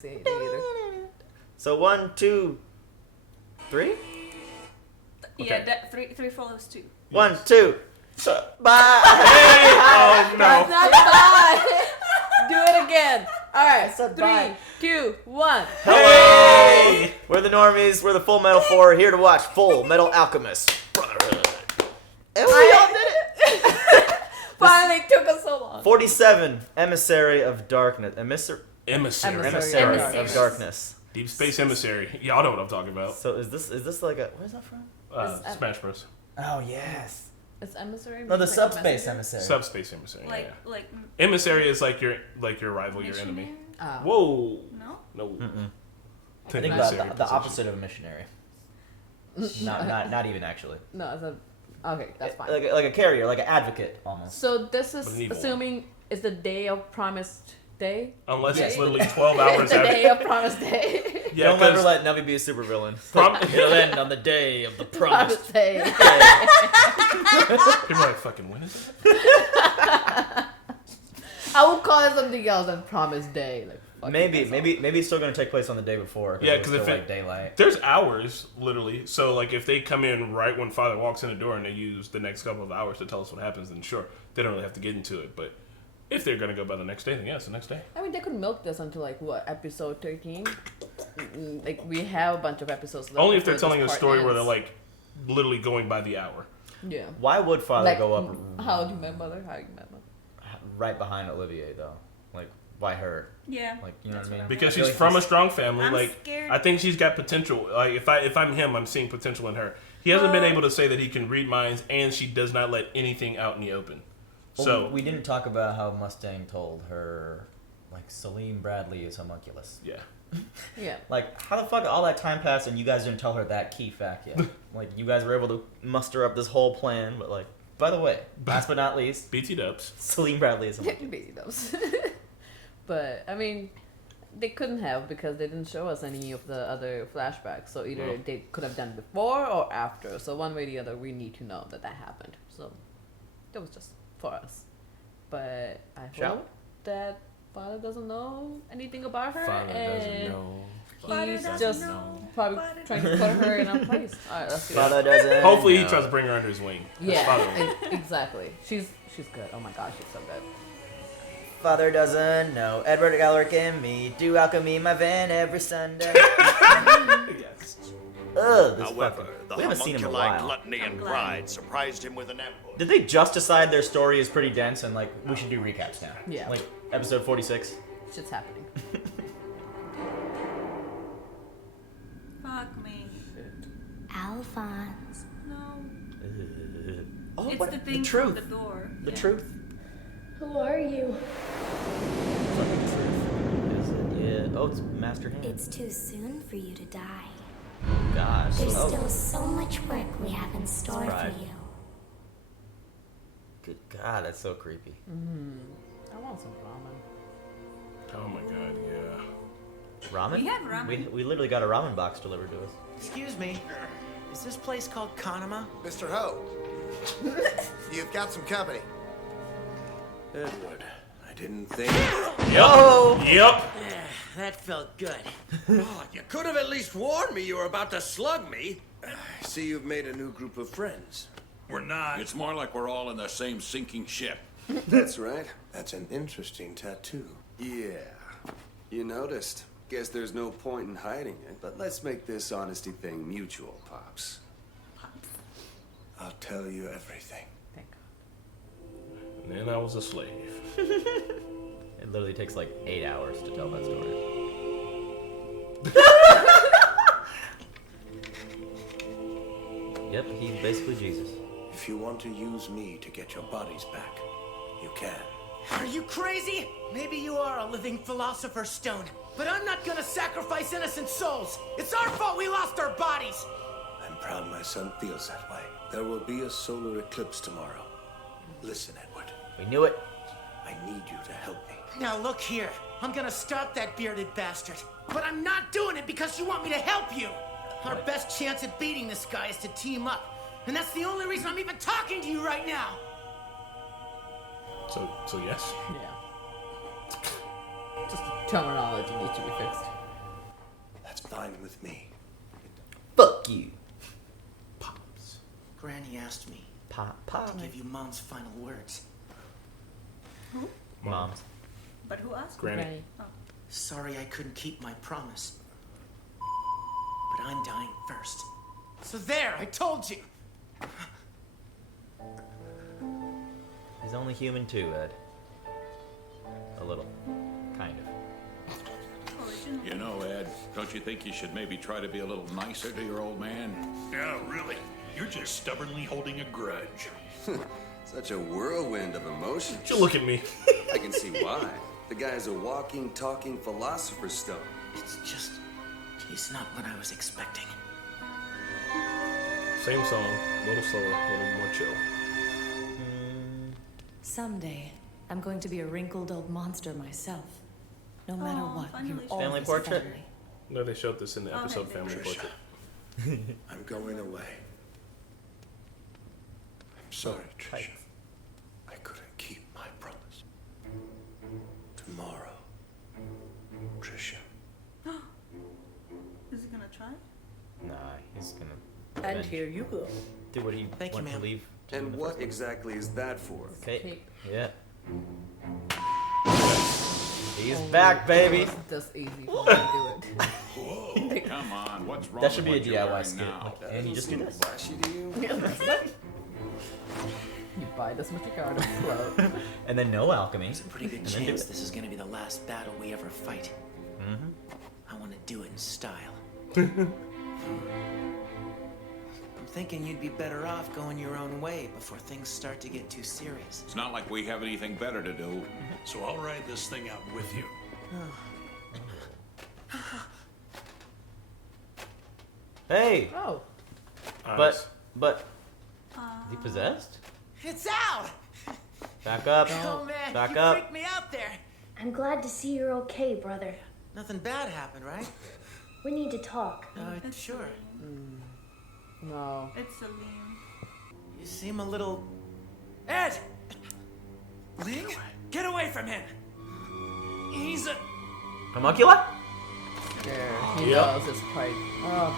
See it either. So 1, 2, 3? Yeah, that three follows 2. 1, 2. So, bye. Oh no. That's not bye. Do it again. All right. said 3, bye. 2, 1. Hey! We're the Normies. We're the Full Metal 4 here to watch Full Metal Alchemist Brotherhood. And we all did it. Finally took us so long. 47 Emissary of Darkness. Emissary Emissary. of Darkness. Deep Space Emissary. Y'all know what I'm talking about. So is this like a where's that from? Smash Bros. Oh yes. It's emissary. No, the like subspace messenger? emissary. Subspace Emissary. Like Emissary is like your rival, your enemy. Oh. Whoa. No. No. I think Emissary the opposite of a missionary. not even actually. No, it's a. Okay, that's fine. Like a carrier, like an advocate almost. So this is But an evil assuming it's the day of promised day. Unless it's Day? literally 12 hours It's the after. day of promised day. Yeah, Don't ever 'cause let Navi be a supervillain. Prom- It'll end on the day of the promised Promised day. people are like, fucking when is it? I would call it something else than promised day. Like fuck Maybe it, that's it's still gonna take place on the day before. Yeah, it's 'cause still, if it- like daylight. There's hours, literally. So, like, if they come in right when Father walks in the door and they use the next couple of hours to tell us what happens, then sure, they don't really have to get into it. But if they're going to go by the next day, then yeah, it's the next day. I mean, they could milk this until like what, episode 13? Like we have a bunch of episodes. Left Only if they're before telling a this part story where they're, ends. like, literally going by the hour. Yeah. Why would Father Like, go up how do you met mother? How you met mother? right behind Olivier though? Like, why her? Yeah. Like, you know That's what I mean? what Because I feel she's like from a he's- strong family. I'm like, scared. I think she's got potential. Like, if I'm him, I'm seeing potential in her. He hasn't been able to say that he can read minds, and she does not let anything out in the open. Well, So, we didn't talk about how Mustang told her, like, Salim Bradley is homunculus. yeah. Yeah. Like, how the fuck all that time passed and you guys didn't tell her that key fact yet? Like, you guys were able to muster up this whole plan, but like, by the way, last but not least, BT dubs. Salim Bradley is homunculus. Baby knows. But I mean, they couldn't have because they didn't show us any of the other flashbacks. So either No. they could have done before or after. So one way or the other, we need to know that happened. So that was just for us. But I Shall hope that Father doesn't know anything about her, Father and doesn't know. Father he's doesn't just know. probably Father trying to put her in her place. All right, let's do Father that. doesn't Hopefully, he know. tries to bring her under his wing. That's Yeah, Father. exactly. She's good. Oh my gosh, she's so good. Father doesn't know. Edward, Alaric, and me do alchemy in my van every Sunday. Yes. Ugh, this However, fucking... the We haven't seen him in a homunculi while. gluttony and pride surprised him with an ambush. Did they just decide their story is pretty dense and, like, we should do recaps now? Yeah. Like, episode 46? Shit's happening. Fuck me. Alphonse. No. Oh, It's what? the thing truth. from the door. The Yeah. truth. Who are you? Fucking truth. Is it? Yeah. Oh, it's Master Hand. It's too soon for you to die. Gosh. There's Oh, still so much work we have in store Right. for you. good God, that's so creepy. I want some ramen. Oh my god, yeah. Ramen? We have ramen. We literally got a ramen box delivered to us. Excuse me, is this place called Kanama? Mr. Ho, you've got some company. Edward, I didn't think. Oh! Yep. That felt good. Oh, you could have at least warned me you were about to slug me. I see you've made a new group of friends. We're not. It's more like we're all in the same sinking ship. That's right. That's an interesting tattoo. Yeah, you noticed. Guess there's no point in hiding it, but let's make this honesty thing mutual, Pops. I'll tell you everything. Thank God. And then I was a slave. It literally takes like 8 hours to tell that story. Yep, he's basically Jesus. If you want to use me to get your bodies back, you can. Are you crazy? Maybe you are a living philosopher's stone, but I'm not gonna sacrifice innocent souls. It's our fault we lost our bodies. I'm proud my son feels that way. There will be a solar eclipse tomorrow. Listen, Edward, We knew it. I need you to help me. Now look here, I'm gonna stop that bearded bastard, but I'm not doing it because you want me to help you. Our best chance at beating this guy is to team up, and that's the only reason I'm even talking to you right now. So yes. Yeah. Just the terminology needs to be fixed. That's fine with me. Fuck you. Pops. Granny asked me Pop. to give you Mom's final words. Who? Mom's. But who asked? Granny. Oh. Sorry I couldn't keep my promise. But I'm dying first. So there, I told you. He's only human too, Ed. A little. Kind of. You know, Ed, don't you think you should maybe try to be a little nicer to your old man? Yeah, really. You're just stubbornly holding a grudge. Such a whirlwind of emotions. You look at me. I can see why. The guy's a walking, talking philosopher's stone. It's just... He's not what I was expecting. Same song, a little slower, a little more chill. Someday, I'm going to be a wrinkled old monster myself. No matter what, you're finally. always Family a portrait? family. No, they showed this in the episode Okay. Family Trisha. Portrait. I'm going away. I'm sorry, Trisha. I couldn't keep my promise. Tomorrow, Trisha. Is he gonna try? Nah, he's gonna. And here you go. Do what he Thank you, wants to ma'am. leave. to do in And the what first place. exactly is that for? Okay. Cape. Yeah. He's back, baby. It was just easy for me to do it. Whoa, come on, what's wrong That should be a with what you're DIY wearing skit. now? Like, and you just do this. Flashy to you? You buy this much card of clothes. And then no alchemy. There's a pretty good and then do chance it. this is gonna be the last battle we ever fight. Mm-hmm. I want to do it in style. I'm thinking you'd be better off going your own way before things start to get too serious. It's not like we have anything better to do. So I'll ride this thing out with you. Hey, Oh, but is Uh, he possessed? It's out! Back up. Oh man, Back you up. freaked me out there. I'm glad to see you're okay, brother. Nothing bad happened, right? We need to talk. Sure. no. it's Celine. You seem a little... Ed! Ling? Get away from him! He's a... Homuncula? Yeah, he Yep. knows it's quite. Oh.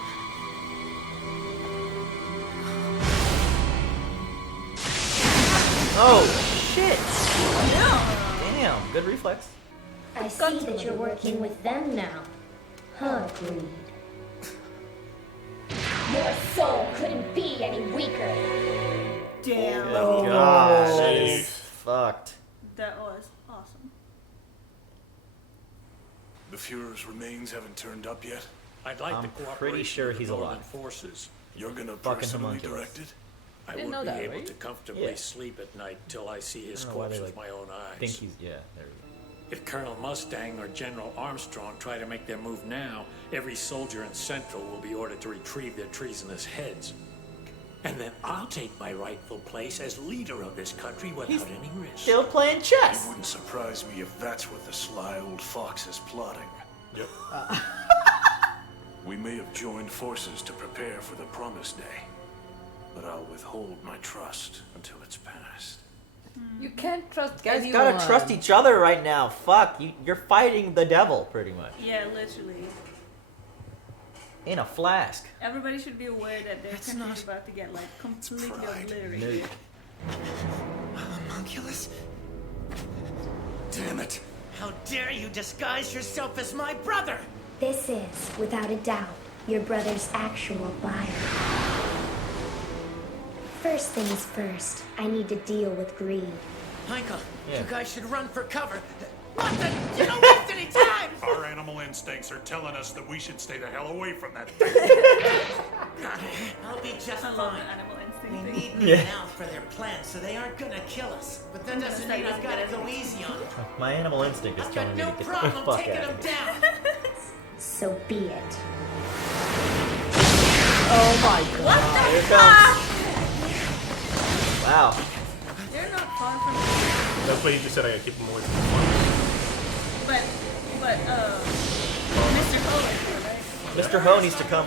Oh, shit. Damn, good reflex. I see that you're working with them now. Huh, Greed? Your soul couldn't be any weaker. Damn. Oh, God, that shit. is fucked. That was awesome. The Fuhrer's remains haven't turned up yet. I'd like I'm the pretty cooperation sure of the he's Northern alive. forces. You're gonna Fucking personally homunculus. direct it? I Didn't won't know be that, able right? to comfortably Yeah. sleep at night till I see his I don't know why corpse they, with my own eyes. I think he's, yeah, there we go. If Colonel Mustang or General Armstrong try to make their move now, every soldier in Central will be ordered to retrieve their treasonous heads. And then I'll take my rightful place as leader of this country without any risk. Still playing It chess. wouldn't surprise me if that's what the sly old fox is plotting. Yep. We may have joined forces to prepare for the Promised Day, but I'll withhold my trust until it's past. You can't trust You guys anyone. gotta trust each other right now. Fuck, you're fighting the devil, pretty much. Yeah, literally. In a flask. Everybody should be aware that their country's about to get like completely obliterated. Homunculus? Damn it! How dare you disguise yourself as my brother? This is, without a doubt, your brother's actual buyer. First things first, I need to deal with Greed. Michael, Yeah. you guys should run for cover. What the? You don't waste any time! Our animal instincts are telling us that we should stay the hell away from that thing. I'll be just I love fine. the animal We instinct need thing. me now for their plan, so they aren't gonna kill us. But that doesn't mean I've gotta go easy on them. My animal instinct is I've telling got me no to get the problem fuck taking out them of here. down. So be it. Oh my god. Here it comes. Wow. You're not far from me. That's why you just said I gotta keep him away from the farm. But Mr. Ho is here, right? Mr. Ho needs to come.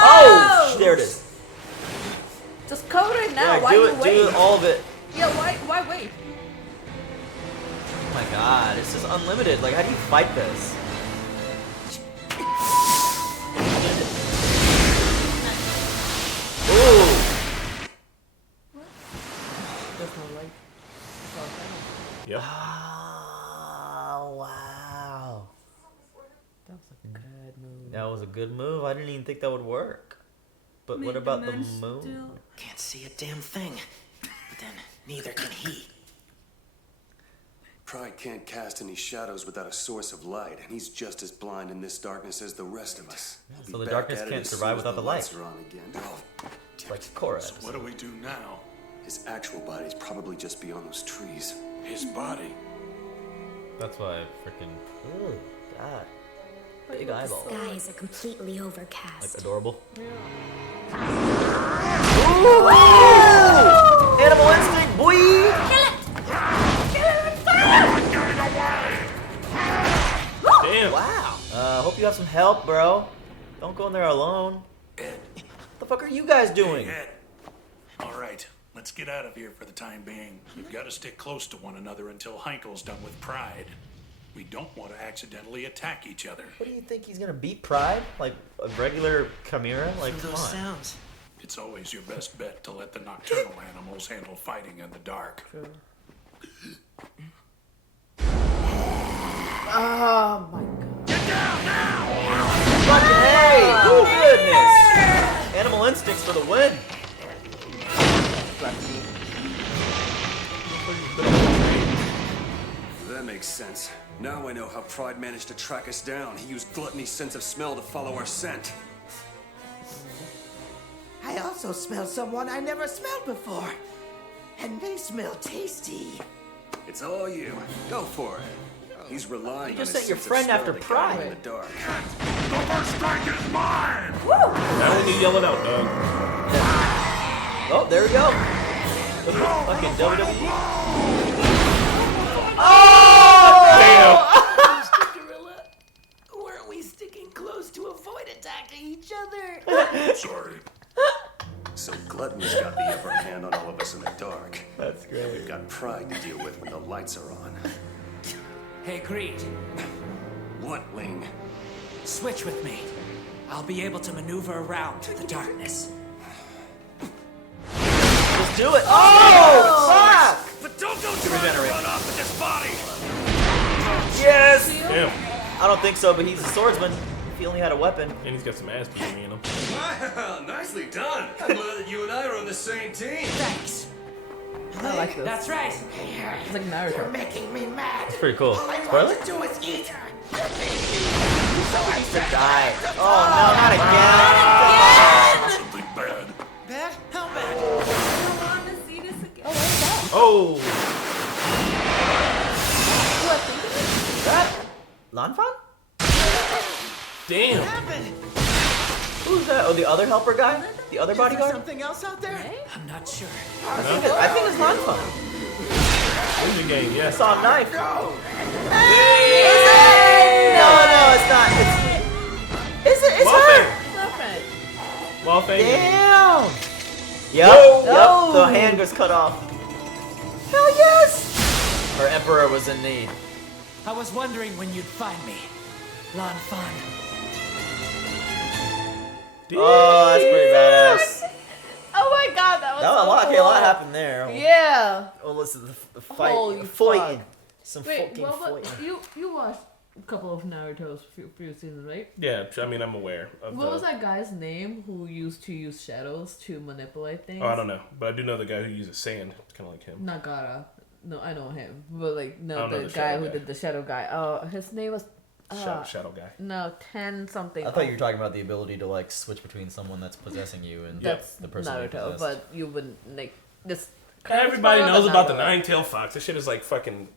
Oh! There it is. Just code it now. Yeah, why do you it. wait? Do all of it. Yeah, why wait? god, it's just unlimited. Like, how do you fight this? Ooh! There's no light. Yep. Oh, wow. That was a good move. That was a good move. I didn't even think that would work. But what about the moon? Can't see a damn thing. But then neither can he. Pride can't cast any shadows without a source of light, and he's just as blind in this darkness as the rest of us. So the darkness can't survive without the light. Are on again. It's like Korra. So what do we do now? His actual body's probably just beyond those trees. His body. That's why I freaking. Oh, God. Big The eyeballs. skies are completely overcast. Like adorable. Yeah. Ooh! Animal instinct, boy! Kill it! Damn. Wow. Hope you have some help, bro. Don't go in there alone. Ed. What the fuck are you guys doing? Hey, Ed. All right, let's get out of here for the time being. We've got to stick close to one another until Heinkel's done with Pride. We don't want to accidentally attack each other. What do you think he's gonna beat Pride? Like a regular Chimera? Like, come Those on. sounds. It's always your best bet to let the nocturnal animals handle fighting in the dark. True. Oh my god. Get down now! Fucking hey! Oh, goodness! Animal instincts for the win. That makes sense. Now I know how Pride managed to track us down. He used Gluttony's sense of smell to follow our scent. I also smell someone I never smelled before. And they smell tasty. It's all you. Go for it. He's relying You just on his sent your sense of friend smell after to guide him Pride. in the dark. The first strike is mine! Now when you yell it out, Doug. Oh, there we go. Fucking WWE. Oh! Damn. Mr. Gorilla, weren't we sticking close to avoid attacking each other? Sorry. So Gluttony's got the upper hand on all of us in the dark. That's And great. we've got Pride to deal with when the lights are on. Hey, Creed, What, Ling? switch with me. I'll be able to maneuver around the darkness. Just do it. Oh! Fuck! But don't go trying to run off with this body! Yes! Damn. I don't think so, but he's a swordsman. If he only had a weapon. And he's got some ass beating in him. Wow, nicely done. I'm glad that you and I are on the same team. Thanks. I like this. That's right. It's like Naruto. You're making me mad. It's pretty cool. All I Spoiler? want to do is eat her. To die. Oh no, not again! Something bad. Bad? How bad? I want to see this again. Oh! That? Lanfan? Damn. What happened? Who's that? Oh, the other helper guy? The other Is there bodyguard? something else out there? I'm not sure. I think it's Lanfan. In the game, I yes. saw a knife. Go! No, it's not. It's her. Perfect. Well, thank you. Damn. Yep. Whoa. The hand was cut off. Hell yes. Her emperor was in need. I was wondering when you'd find me. Lan Fan. Oh, that's pretty badass. Oh my god, that was That was so a lot. cool. Okay, a lot happened there. Yeah. Oh, listen, the fight. Holy Fighting. fuck. Some Wait, fucking what fighting. you watched a couple of Naruto's few seasons, right? Yeah, I mean, I'm aware of What was that guy's name who used to use shadows to manipulate things? Oh, I don't know. But I do know the guy who uses sand. It's kind of like him. Nagara. No, I know him. But like, I no, don't know the the guy shadow who guy. did the shadow guy. Oh, his name was... Shadow guy. No, 10 something. I thought you were talking about the ability to like switch between someone that's possessing you and That's the person being Naruto, possessed. but you wouldn't like this. Everybody knows about the Naruto. nine-tailed fox. This shit is like fucking...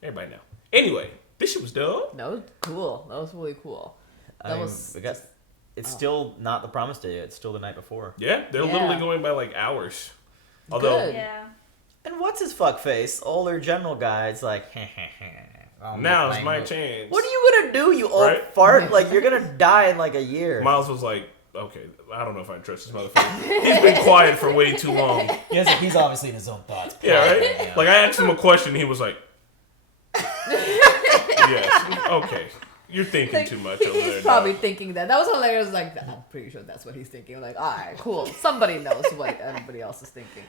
Everybody know. Anyway, this shit was dope. That was cool. That was really cool. That I mean, was. I guess it's still not the promised day yet. It's still the night before. Yeah, they're Yeah. literally going by like hours. Although, Good. Yeah. And what's his fuck face? Older general guy. It's like, now's my chance. What are you gonna do, you old Right? fart? Like you're gonna die in like a year. Miles was like, okay, I don't know if I trust this motherfucker. He's been quiet for way too long. He's obviously in his own thoughts. Yeah, right? Yeah. Like, I asked him a question, he was like... Okay. You're thinking too much over there. He's probably thinking that. That was hilarious. Like, I'm pretty sure that's what he's thinking. Like, all right, cool. Somebody knows what everybody else is thinking.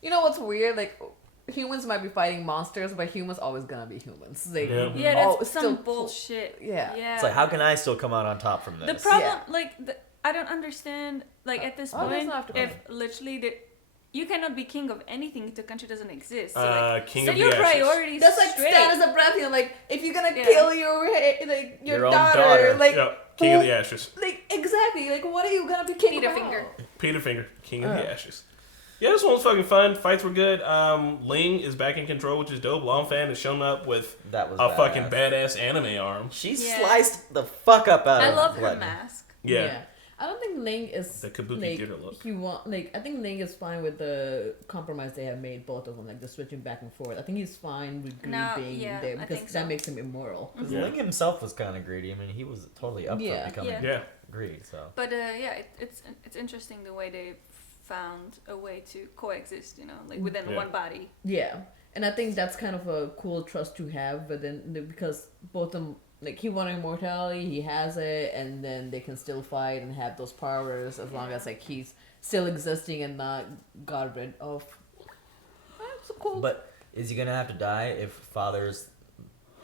You know what's weird? Like, humans might be fighting monsters, but humans always gonna be humans. Like, that's some bullshit. Yeah. It's like, how can I still come out on top from this? The problem, I don't understand. Like, at this point, if literally you cannot be king of anything if the country doesn't exist. So, like, king set of your the ashes. priorities That's like straight. stand as a breath. You're like, if you're gonna kill your Your own daughter, daughter. like king of the ashes. Like exactly. Like what are you gonna be king about? Peterfinger, king of the ashes. Yeah, this one was fucking fun. Fights were good. Ling is back in control, which is dope. Long Fan has shown up with fucking badass anime arm. She sliced the fuck up out of I love her Gluttony. mask. Yeah. I don't think Ling is the Kabuki Getter look. I think Ling is fine with the compromise they have made, both of them, like the switching back and forth. I think he's fine with greed being there because that makes him immoral. Because Ling himself was kind of greedy. I mean, he was totally up for becoming greedy. So, but it's interesting the way they found a way to coexist. You know, like within one body. Yeah, and I think that's kind of a cool trust to have. But then because both of them. Like, he wanted immortality, he has it, and then they can still fight and have those powers as long as, like, he's still existing and not got rid of. That's cool. But is he gonna have to die if Father's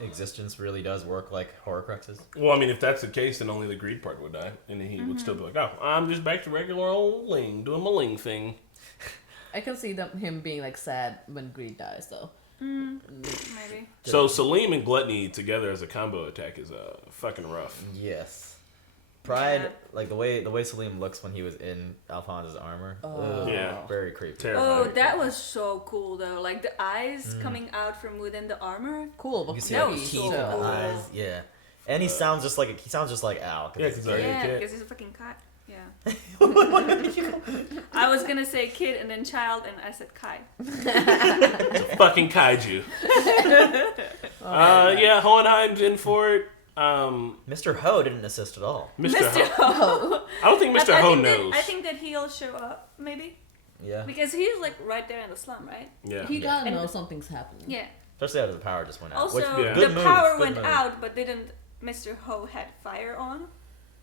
existence really does work like Horcruxes? Well, I mean, if that's the case, then only the greed part would die. And then he would still be like, oh, I'm just back to regular old Ling, doing my Ling thing. I can see him being, like, sad when greed dies, though. Maybe. So Salim and Gluttony together as a combo attack is fucking rough. Yes. Pride, like the way Salim looks when he was in Alphonse's armor. Very creepy. Terrifying. Oh, that was so cool though. Like the eyes coming out from within the armor. Cool. You can see the teeth in the eyes. Yeah. And he sounds just like Al. Because he's a fucking cat. Yeah. I was gonna say kid and then child, and I said Kai. Fucking kaiju. Hohenheim's in for it. Mr. Ho didn't assist at all. Mr. Ho. I don't think Mr. Ho knows. I think that he'll show up, maybe. Yeah. Because he's like right there in the slum, right? Yeah. He gotta know something's happening. Yeah. Especially after the power just went out. Also, the power went out, but didn't Mr. Ho had fire on?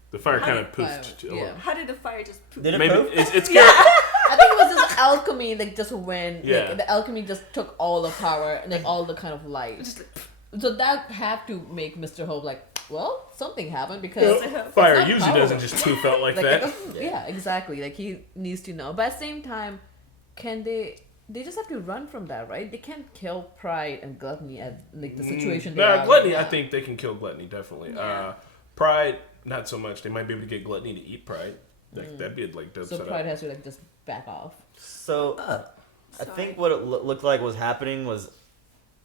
The fire kind of poofed. How did the fire just poof? Did it poof? It's I think it was just alchemy, like just when like, the alchemy just took all the power, like all the kind of light. So that had to make Mr. Hope like, well, something happened because fire usually doesn't just poof out like that. Yeah, exactly. Like he needs to know. But at the same time, can they just have to run from that, right? They can't kill Pride and Gluttony at like the situation they are Gluttony, right I think they can kill Gluttony, definitely. Yeah. Pride, not so much. They might be able to get Gluttony to eat Pride. Like, that'd be like dope. So Pride has to like just back off. So I think what it looked like was happening was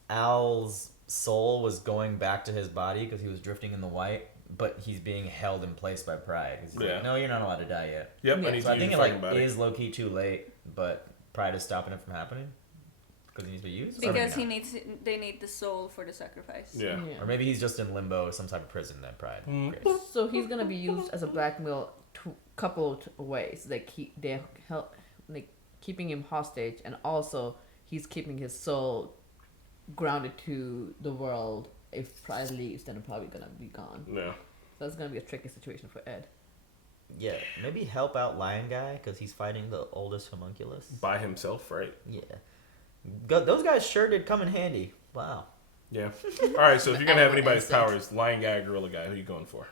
Al's soul was going back to his body because he was drifting in the white, but he's being held in place by Pride. He's like, no, you're not allowed to die yet. Yep. So I think it is low key too late, but Pride is stopping it from happening because he needs to be used. Because they need the soul for the sacrifice. Yeah. Or maybe he's just in limbo, some type of prison that Pride. So he's gonna be used as a blackmail coupled ways. Like they're keeping him hostage, and also he's keeping his soul grounded to the world. If Pride leaves, then it's probably gonna be gone. Yeah. So it's gonna be a tricky situation for Ed. Yeah, maybe help out Lion Guy because he's fighting the oldest homunculus by himself, right? Yeah. Those guys sure did come in handy. Wow. Yeah. All right. So if you're gonna have anybody's powers, Lion Guy, Gorilla Guy, who are you going for?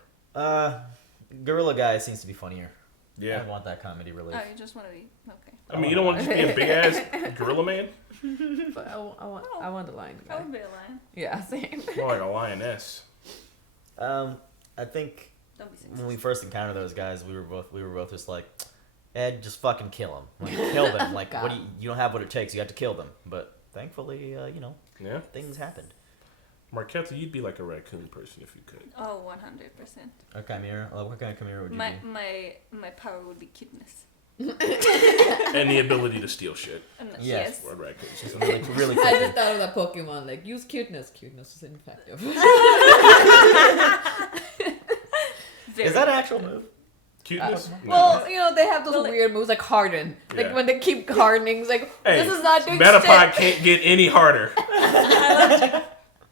Gorilla Guy seems to be funnier. Yeah. I want that comedy relief. Oh, you just want to be okay. I mean, you don't want to just be a big ass gorilla man. But I want the lion guy. I would be a lion. Yeah, same. More like a lioness. I think when we first encountered those guys, we were both just like, Ed, just fucking kill him. Like, kill them. Like, what you don't have what it takes. You have to kill them. But thankfully, things happened. Marquetta, you'd be like a raccoon person if you could. Oh, 100%. A chimera? What kind of chimera would you be? My power would be cuteness. And the ability to steal shit. Yes. Or raccoons. Really I just thought of that Pokemon. Like, use cuteness. Cuteness is ineffective. Is that an actual move? Cuteness? Well, they have those weird moves like harden. Like when they keep hardening, it's like, this is not doing shit. Metapod can't get any harder.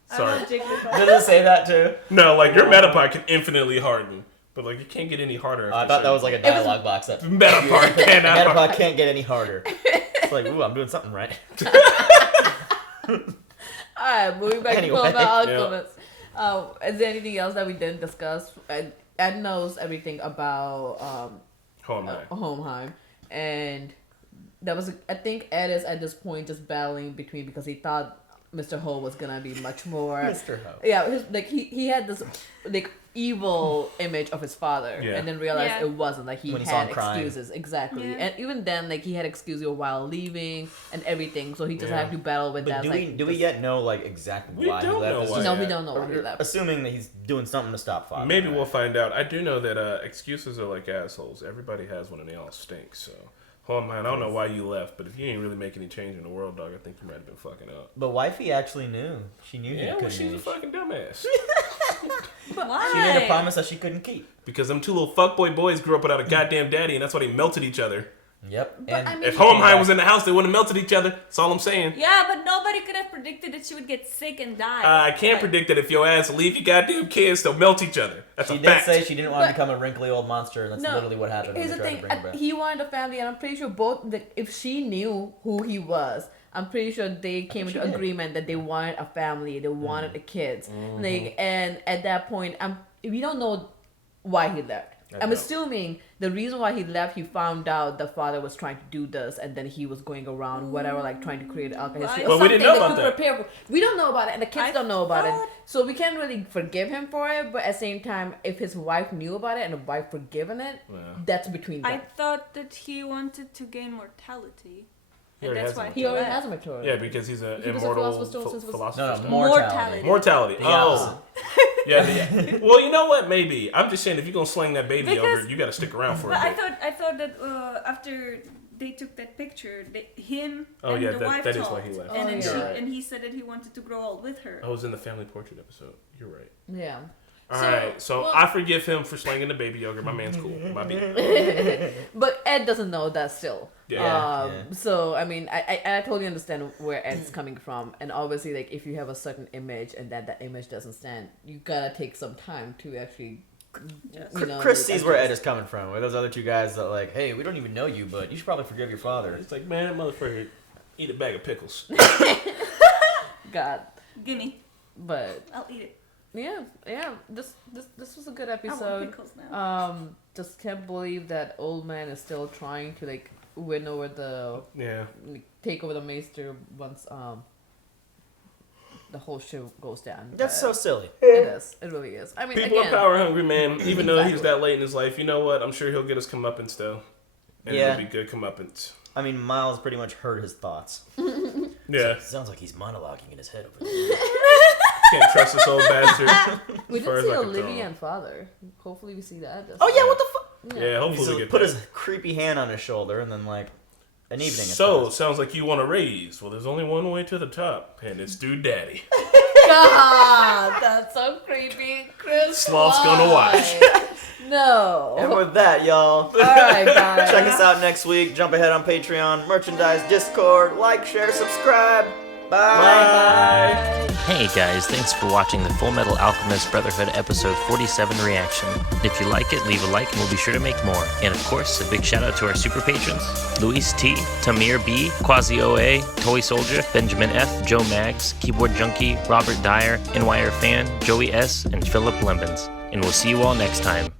Sorry. Did it say that too? No, like your Metapod can infinitely harden, but like it can't get any harder. I thought that was like a dialogue box. That Metapod can't get any harder. It's like, ooh, I'm doing something right. Alright, moving back to Fullmetal Alchemist. Is there anything else that we didn't discuss? Ed knows everything about Hohenheim, and that was I think Ed is at this point just battling between because he thought Mr. Ho was gonna be much more Mr. Ho. Yeah, he had this like evil image of his father, and then realized it wasn't. Like he had excuses, exactly, and even then, like he had excuses while leaving and everything. So he just had to battle with that. Do we yet know like exactly why he left? No, we don't know why he left. Assuming that he's doing something to stop father. Maybe we'll find out. I do know that excuses are like assholes. Everybody has one, and they all stink. So. Oh man, I don't know why you left, but if you ain't really make any change in the world, dog, I think you might have been fucking up. But wifey actually knew. She knew. Yeah, well, she's a fucking dumbass. But why? She made a promise that she couldn't keep. Because them two little fuckboy boys grew up without a goddamn daddy, and that's why they melted each other. Yep. But, and if Hohenheim was in the house, they wouldn't have melted each other. That's all I'm saying. Yeah, but nobody could have predicted that she would get sick and die. I can't predict that if your ass leave your goddamn kids, they'll melt each other. That's a fact. She did say she didn't want to become a wrinkly old monster, and that's literally what happened. Here's the thing: he wanted a family, and I'm pretty sure both. If she knew who he was, I'm pretty sure they came into agreement that they wanted a family, they wanted the kids. Like, and at that point, we don't know why he left. I'm assuming the reason why he left, he found out the father was trying to do this, and then he was going around whatever, like trying to create alcohol history. Well, we didn't know about that. We don't know about it, and the kids don't know about it. So we can't really forgive him for it. But at the same time, if his wife knew about it and the wife forgiven it, that's between them. I thought that he wanted to gain mortality. And that's why he already has a maturity. Yeah, because he's an immortal philosopher. Mortality. Mortality. Oh. Yeah. Well, you know what? Maybe. I'm just saying, if you're going to sling that baby yogurt, you got to stick around for a bit. I thought that after they took that picture, him and the wife that talked. Is why he left. And then and he said that he wanted to grow old with her. I was in the family portrait episode. You're right. Yeah. Alright, so I forgive him for slinging the baby yogurt. My man's cool. My baby. But Ed doesn't know that still. Yeah. So I mean, I totally understand where Ed's coming from, and obviously, like if you have a certain image and that image doesn't stand, you gotta take some time to actually. Chris sees where Ed is coming from. Where those other two guys that like, hey, we don't even know you, but you should probably forgive your father. It's like, man, that motherfucker eat a bag of pickles. God. Gimme. But I'll eat it. Yeah. This was a good episode. I want pickles now. Just can't believe that old man is still trying to like win over the take over the Maester once the whole show goes down. That's so silly. It is. It really is. I mean, people are power hungry, man. Even though he's Exactly. that late in his life, you know what? I'm sure he'll get his comeuppance though, and it'll be good comeuppance. I mean, Miles pretty much heard his thoughts. Yeah. Sounds like he's monologuing in his head over there. Can't trust this old bastard. We didn't see Olivia and Father. Hopefully we see that. Oh yeah, what the fuck? Yeah, hopefully we get put that. his creepy hand on his shoulder and then like an evening. So sounds like you want to raise. Well, there's only one way to the top, and it's through Daddy. God, that's so creepy, Chris. Sloth's gonna watch. No. And with that, y'all. All right, guys. Check us out next week. Jump ahead on Patreon, merchandise, Discord, like, share, subscribe. Bye. Hey guys, thanks for watching the Fullmetal Alchemist Brotherhood episode 47 reaction. If you like it, leave a like and we'll be sure to make more. And of course, a big shout out to our super patrons: Luis T, Tamir B, Quasi OA, Toy Soldier, Benjamin F, Joe Mags, Keyboard Junkie, Robert Dyer, NYR Fan, Joey S, and Philip Lembens. And we'll see you all next time.